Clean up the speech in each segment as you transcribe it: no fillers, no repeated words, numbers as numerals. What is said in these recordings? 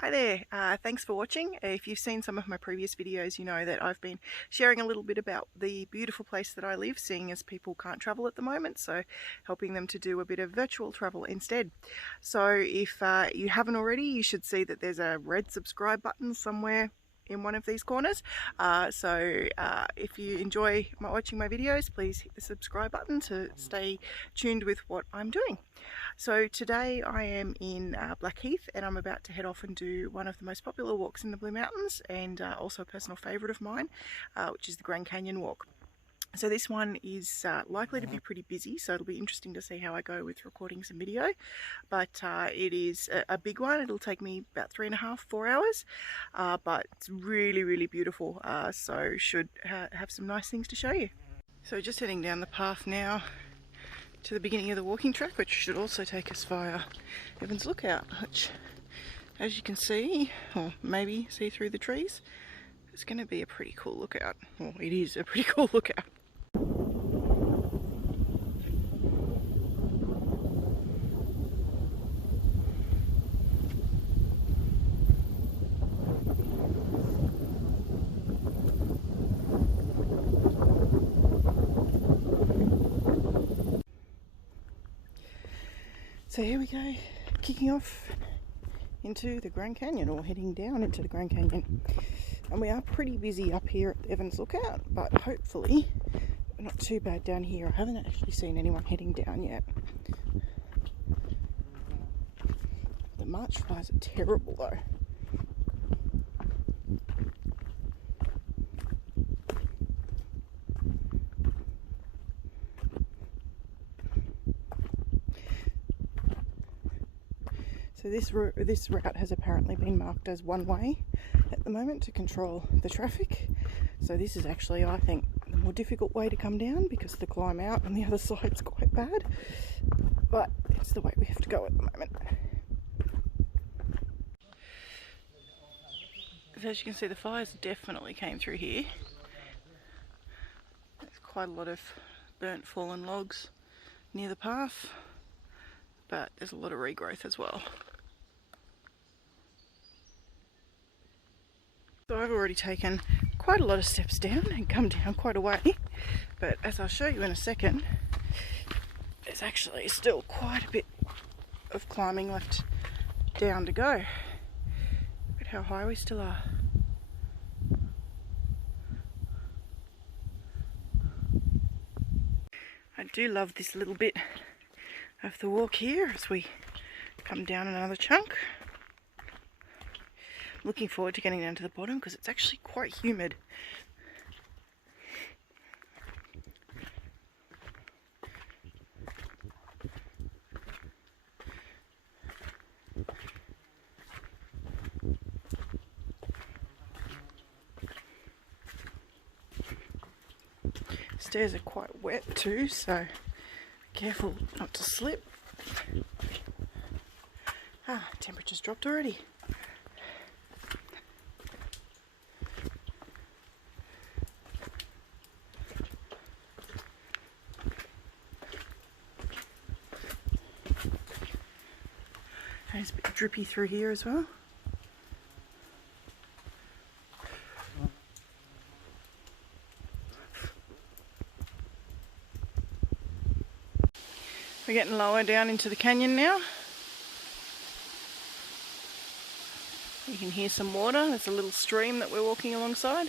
Hi there, thanks for watching. If you've seen some of my previous videos, you know that I've been sharing a little bit about the beautiful place that I live, seeing as people can't travel at the moment, so helping them to do a bit of virtual travel instead. So if you haven't already, you should see that there's a red subscribe button somewhere in one of these corners. If you enjoy watching my videos, please hit the subscribe button to stay tuned with what I'm doing. So today I am in Blackheath, and I'm about to head off and do one of the most popular walks in the Blue Mountains, and also a personal favourite of mine, which is the Grand Canyon walk. So this one is likely to be pretty busy, so it'll be interesting to see how I go with recording some video. But it is a big one. It'll take me about 3.5–4 hours, but it's really, really beautiful, so should have some nice things to show you. So just heading down the path now to the beginning of the walking track, which should also take us via Evans Lookout, which, as you can see, or maybe see through the trees, it's going to be a pretty cool lookout. Well, it is a pretty cool lookout. So here we go, kicking off into the Grand Canyon, or heading down into the Grand Canyon. And we are pretty busy up here at the Evans Lookout, but hopefully we're not too bad down here. I haven't actually seen anyone heading down yet. The march flies are terrible though. So this route has apparently been marked as one way at the moment to control the traffic. So this is actually, I think, the more difficult way to come down, because the climb out on the other side's quite bad. But it's the way we have to go at the moment. So as you can see, the fires definitely came through here. There's quite a lot of burnt fallen logs near the path, but there's a lot of regrowth as well. So I've already taken quite a lot of steps down and come down quite a way, but as I'll show you in a second, there's actually still quite a bit of climbing left down to go. Look at how high we still are. I do love this little bit of the walk here as we come down another chunk. Looking forward to getting down to the bottom because it's actually quite humid. Stairs are quite wet too, so careful not to slip. Temperature's dropped already. And it's a bit drippy through here as well. We're getting lower down into the canyon now. You can hear some water. There's a little stream that we're walking alongside.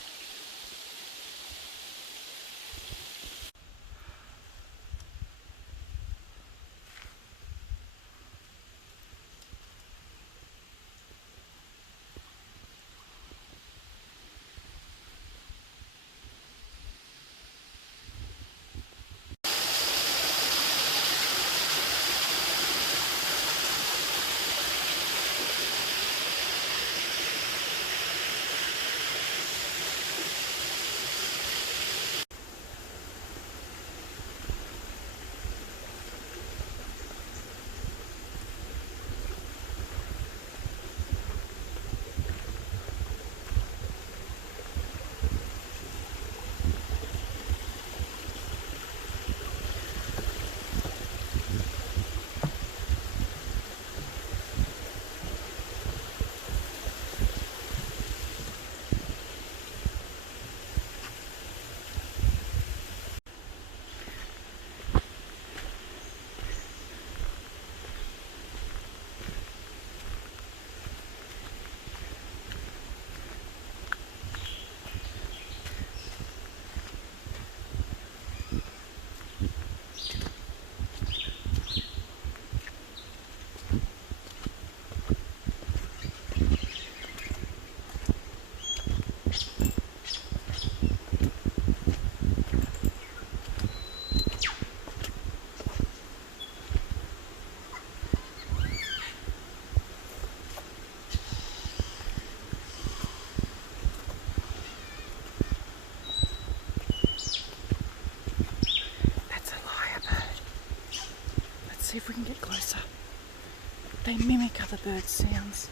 if we can get closer. They mimic other birds' sounds.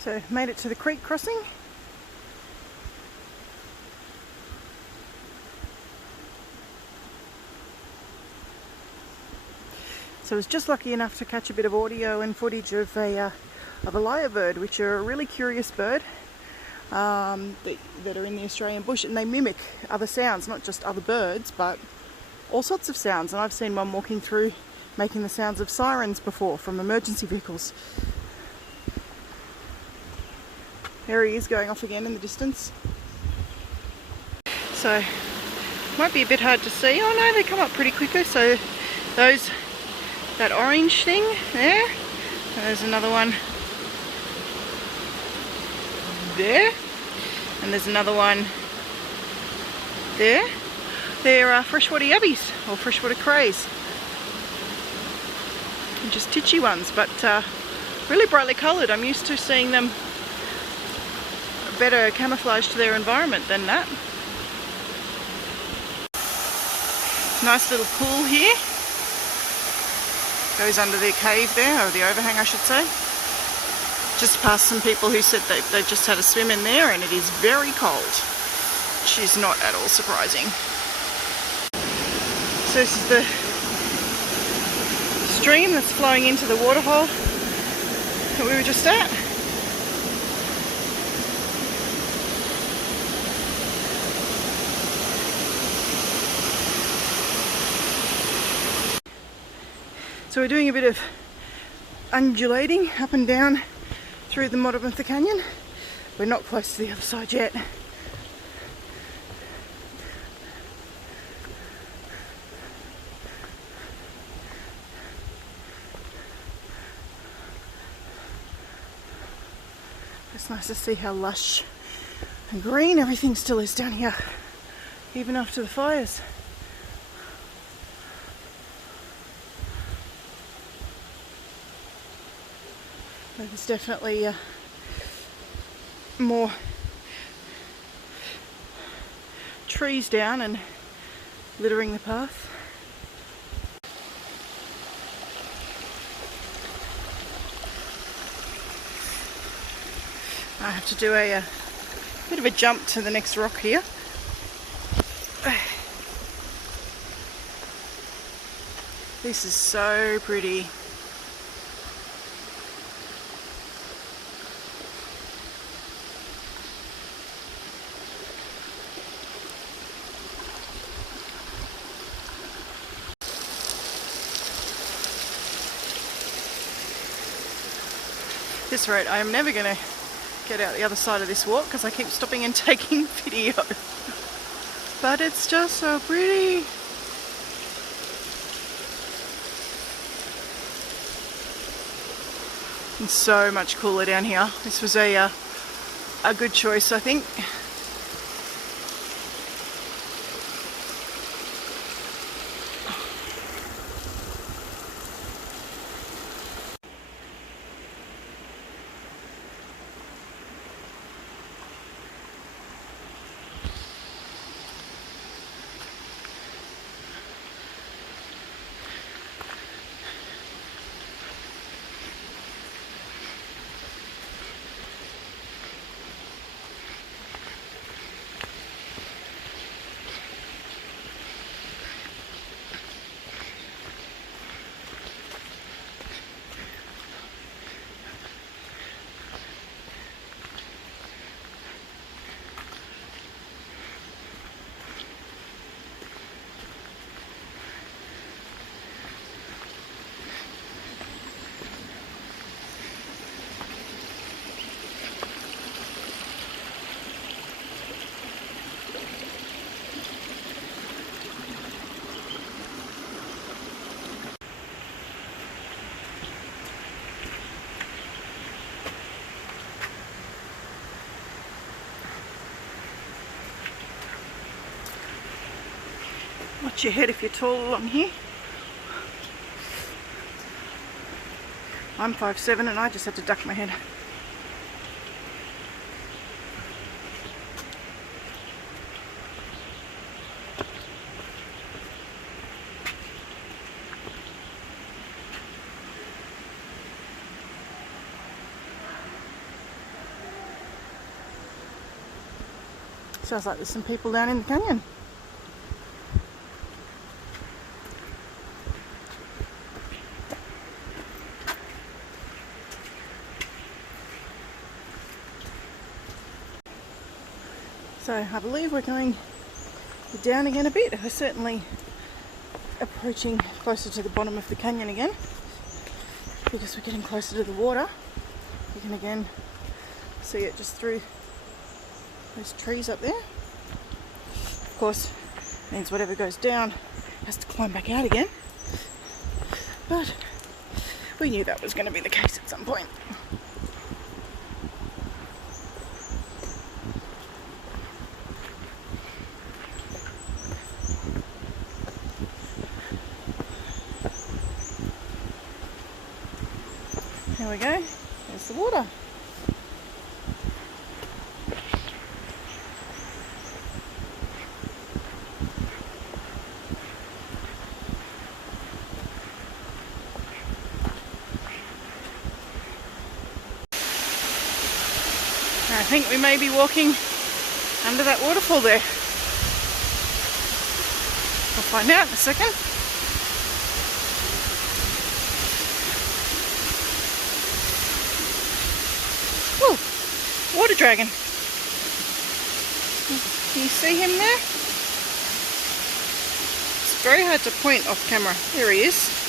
So made it to the creek crossing. So I was just lucky enough to catch a bit of audio and footage of a lyrebird, which are a really curious bird that are in the Australian bush, and they mimic other sounds, not just other birds, but all sorts of sounds. And I've seen one walking through making the sounds of sirens before from emergency vehicles. There he is, going off again in the distance. So, might be a bit hard to see. Oh no, they come up pretty quickly. So, that orange thing there, and there's another one there, and there's another one there. They're freshwater yabbies, or freshwater crays. And just titchy ones, but really brightly coloured. I'm used to seeing them better camouflage to their environment than that. Nice little pool here. Goes under the cave there, or the overhang I should say. Just past some people who said they've just had a swim in there, and it is very cold, which is not at all surprising. So this is the stream that's flowing into the waterhole that we were just at. So we're doing a bit of undulating up and down through the bottom of the canyon. We're not close to the other side yet. It's nice to see how lush and green everything still is down here, even after the fires. There's definitely more trees down and littering the path. I have to do a bit of a jump to the next rock here. This is so pretty. This road, I am never going to get out the other side of this walk because I keep stopping and taking video. But it's just so pretty. And so much cooler down here. This was a good choice, I think. Watch your head if you're tall along here. I'm 5'7" and I just had to duck my head. Sounds like there's some people down in the canyon. So I believe we're going down again a bit. We're certainly approaching closer to the bottom of the canyon again, because we're getting closer to the water. You can again see it just through those trees up there. Of course, means whatever goes down has to climb back out again. But we knew that was going to be the case at some point. There we go, there's the water. I think we may be walking under that waterfall there. We'll find out in a second. Whoa, water dragon. Can you see him there? It's very hard to point off camera. There he is.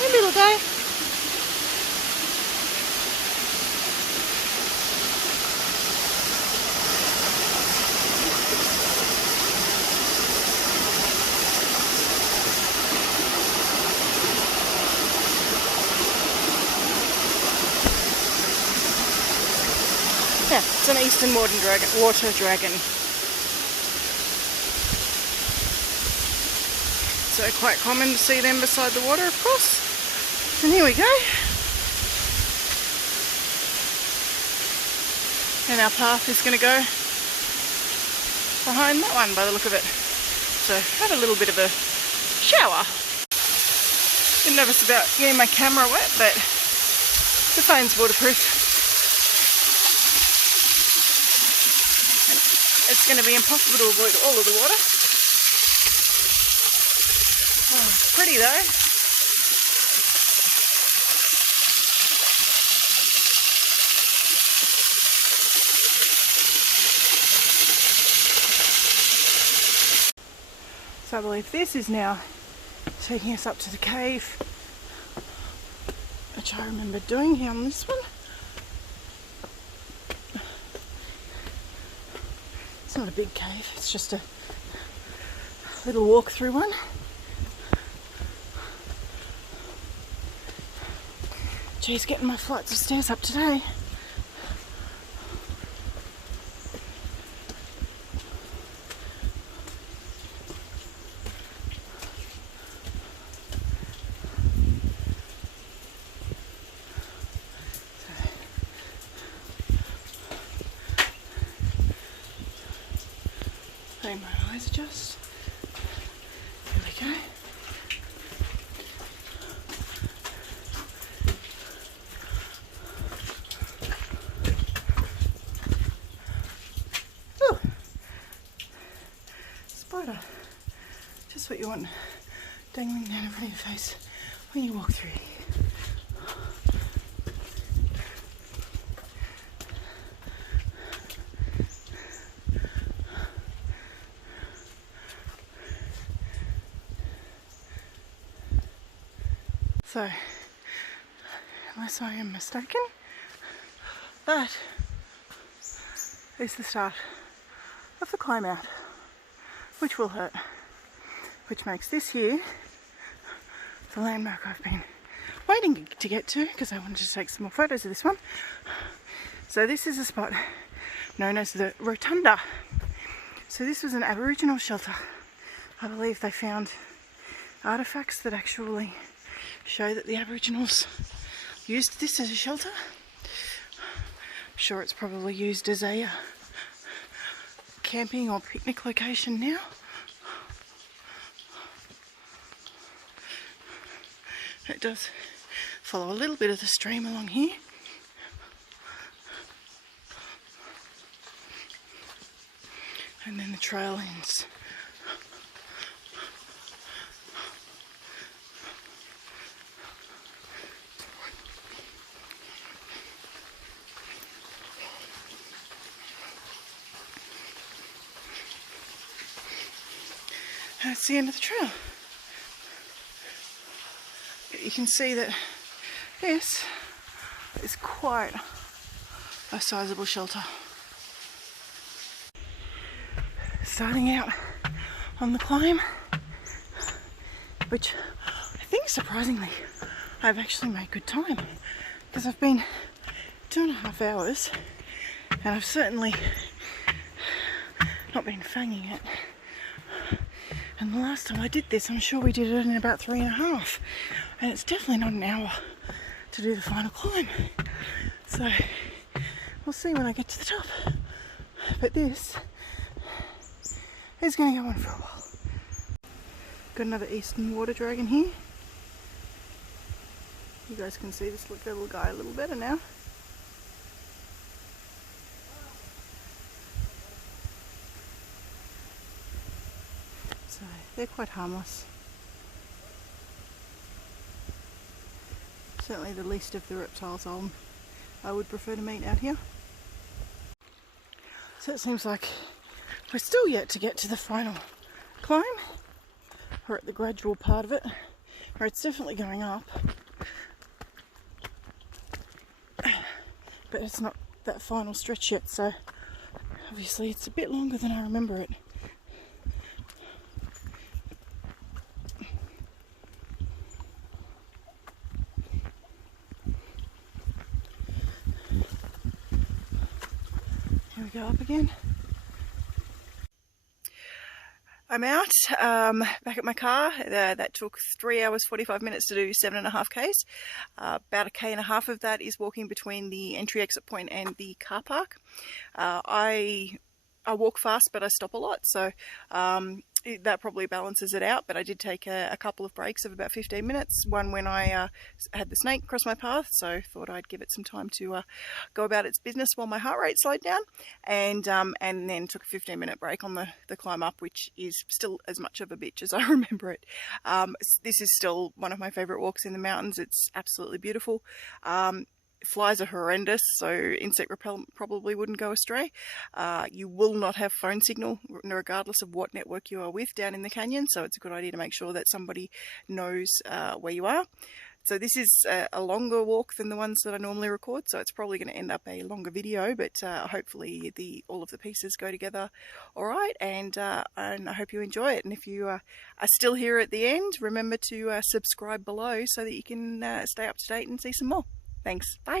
Hey little guy. Yeah, it's an eastern water dragon. So quite common to see them beside the water, of course. And here we go. And our path is going to go behind that one by the look of it. So had a little bit of a shower. Been nervous about getting my camera wet, but the phone's waterproof. And it's going to be impossible to avoid all of the water. Oh, pretty though. So I believe this is now taking us up to the cave, which I remember doing here on this one. It's not a big cave, it's just a little walk through one. Geez, getting my flights of stairs up today. Letting my eyes adjust. Here we go. Ooh. Spider. Just what you want dangling down in front of your face when you walk through here. So, unless I am mistaken, that is the start of the climb out, which will hurt, which makes this here the landmark I've been waiting to get to, because I wanted to take some more photos of this one. So this is a spot known as the Rotunda. So this was an Aboriginal shelter. I believe they found artefacts that actually show that the Aboriginals used this as a shelter. I'm sure it's probably used as a camping or picnic location now. It does follow a little bit of the stream along here. And then the trail ends. That's the end of the trail. You can see that this is quite a sizable shelter. Starting out on the climb, which I think surprisingly I've actually made good time, because I've been 2.5 hours and I've certainly not been fanging it. And the last time I did this, I'm sure we did it in about 3.5, and it's definitely not an hour to do the final climb. So we'll see when I get to the top. But this is going to go on for a while. Got another eastern water dragon here. You guys can see this little guy a little better now. So they're quite harmless. Certainly the least of the reptiles I would prefer to meet out here. So it seems like we're still yet to get to the final climb. We're at the gradual part of it, where it's definitely going up. But it's not that final stretch yet, so obviously it's a bit longer than I remember it. Here we go up again. I'm out, back at my car. That took 3 hours 45 minutes to do 7.5 k's. About 1.5 k's of that is walking between the entry exit point and the car park. I walk fast, but I stop a lot, so that probably balances it out. But I did take a couple of breaks of about 15 minutes. One when I had the snake cross my path, so thought I'd give it some time to go about its business while my heart rate slowed down, and then took a 15-minute break on the climb up, which is still as much of a bitch as I remember it. This is still one of my favourite walks in the mountains. It's absolutely beautiful. Flies are horrendous, so insect repellent probably wouldn't go astray. You will not have phone signal regardless of what network you are with down in the canyon, so it's a good idea to make sure that somebody knows where you are. So this is a longer walk than the ones that I normally record, so it's probably going to end up a longer video, but hopefully all of the pieces go together alright, and I hope you enjoy it. And if you are still here at the end, remember to subscribe below so that you can stay up to date and see some more. Thanks. Bye.